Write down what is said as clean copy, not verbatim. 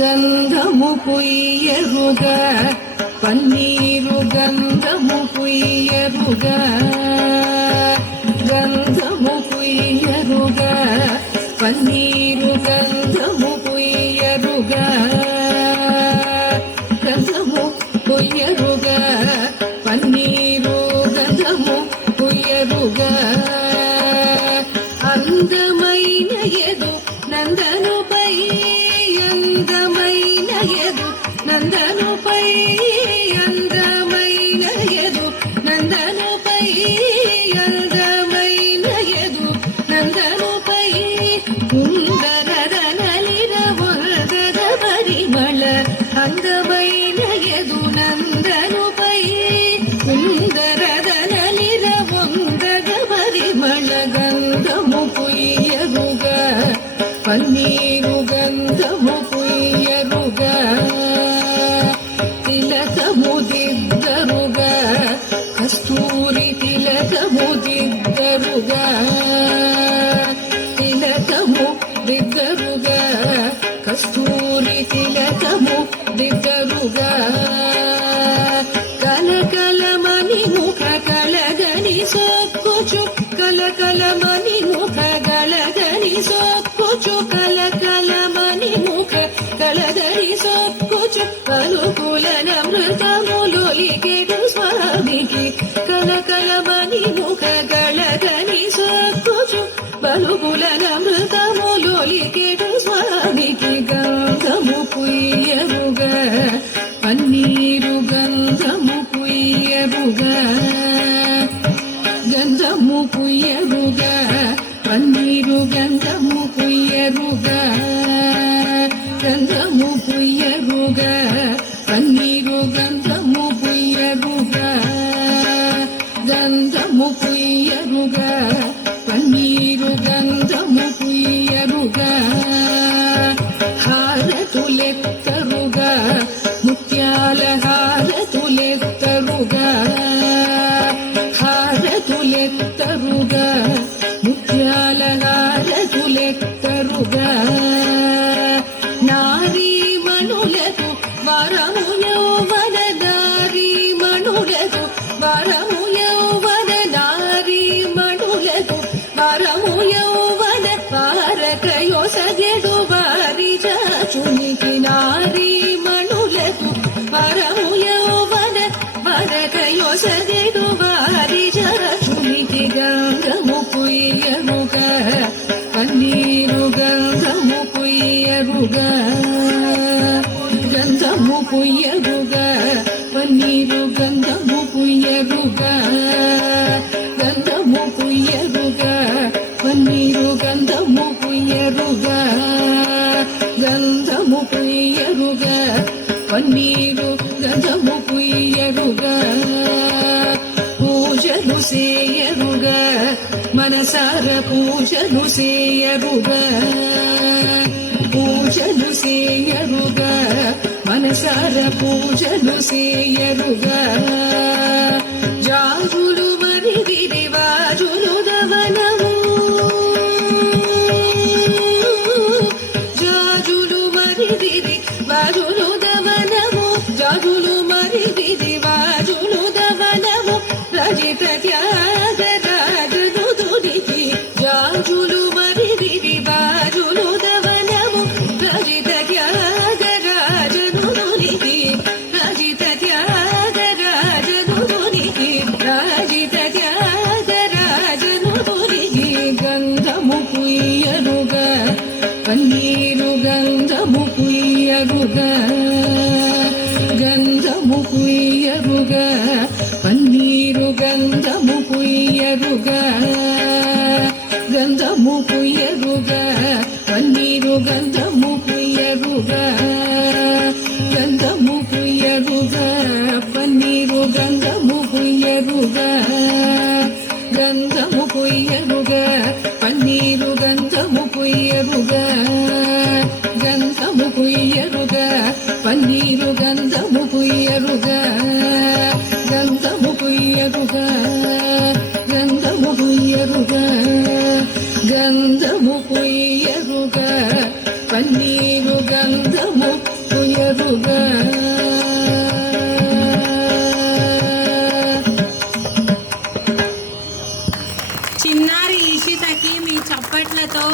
గంధము పుయ్యరుగ పన్నీరు గంధము పుయ్యరుగ గంధము పుయ్యరుగ పన్నీరు గంధము పుయ్యరుగ గంధము పుయ్యరుగ పన్నీరు గంధము పుయ్యరుగ అందమైన ఎదు నందనుపై అందమైన ఎదు నందనుపై అందమైన ఎదు నందనుపై అందమైన ఎదు నందనుపై సుందರದ నలిన వరదದ ಪರಿಮಳ అందమైన ఎదు నందనుపై సుందರದ నలిన వందದ ಪರಿಮಳ గంధము పుయ్యరుగ పన్నీరు గంధము పుయ్యరుగ తిలకము దిద్దరుగ కస్తూరి తిలకము దిద్దరుగ తిలకము దిద్దరుగ కస్తూరి తిలకము దిద్దరుగ కలకలమని ముఖ కళగని సొక్కుచు కలకలమని ముఖ గళగని సొక్కుచు కలకలమని ముఖ కళగని సొక్కుచు పలుకులనమృతములొలికెడు స్వామికి కలకలమని ముఖ గళగని సొక్కుచు పలుకులనమృతములొలికెడు స్వామికి గంధము పుయ్యరుగ పన్నీరు గంధము పుయ్యరుగ గంధము పుయ్యరుగ పన్నీరు గంధము పుయ్యరుగ గంధము పుయ్యరుగ పన్నీరు గంధము పుయ్యరుగ గంధము పుయ్యరుగ పన్నీరు గంధము పుయ్యరుగ హారతులెత్తరుగ ముత్యాల హారతులెత్తరుగ హారతులెత్తరుగ ముత్యాల హారతులెత్తరుగ నారీమణులకు వరము యౌవన నారీమణులకు వరము యౌవన నారీమణులకు వరము యౌవన వారకయొసగెడు వారి చాచునికి నారీమణులకు వరము యౌవన వారకయొసగెడు వారి చాచునికి గంధము పుయ్యరుగ పన్నీరు గంధము పుయ్యరుగ గంధము పుయ్యరుగ పన్నీరు గంధము పుయ్యరుగ గంధము పుయ్యరుగ పన్నీరు గంధము పుయ్యరుగ గంధము పుయ్యరుగ పన్నీరు గంధము పుయ్యరుగ పూజలు సేయరుగ మనసార పూజలు సేయరుగ పూజలు సేయరుగ మనసార పూజలు సేయరుగ జాజులు మరిదిరి వాజులు దవనము జాజులు మరిదిరి వాజులు దవనము జాజులు మరిదిరి వాజులు దవనము రజిత త్యాగరాజను దుడికి జాజులు మరిదిరి వాజులు దవనము రజిత త్యాగరాజను దుడికి రజిత త్యాగరాజను దుడికి రజిత త్యాగరాజను దుడికి గంధము పుయ్యరుగ పన్నీరు గంధము పుయ్యరుగ గంధము పుయ్యరుగ పన్నీరు గంధము పుయ్యరుగ గంధము పుయ్యరుగ పన్నీరు గంధము పుయ్యరుగ గంధము పుయ్యరుగ పన్నీరు గంధము పుయ్యరుగ గంధము పుయ్యరుగ పన్నీరు గంధము పుయ్యరుగ గంధము పుయ్యరుగ పన్నీరు గంధము పుయ్యరుగ గంధము పుయ్యరుగ గంధము పుయ్యరుగ గంధము పుయ్యరుగ పన్నీరు గంధము ఎరుగా చిన్నారి ఈషితకి మీ చప్పట్లతో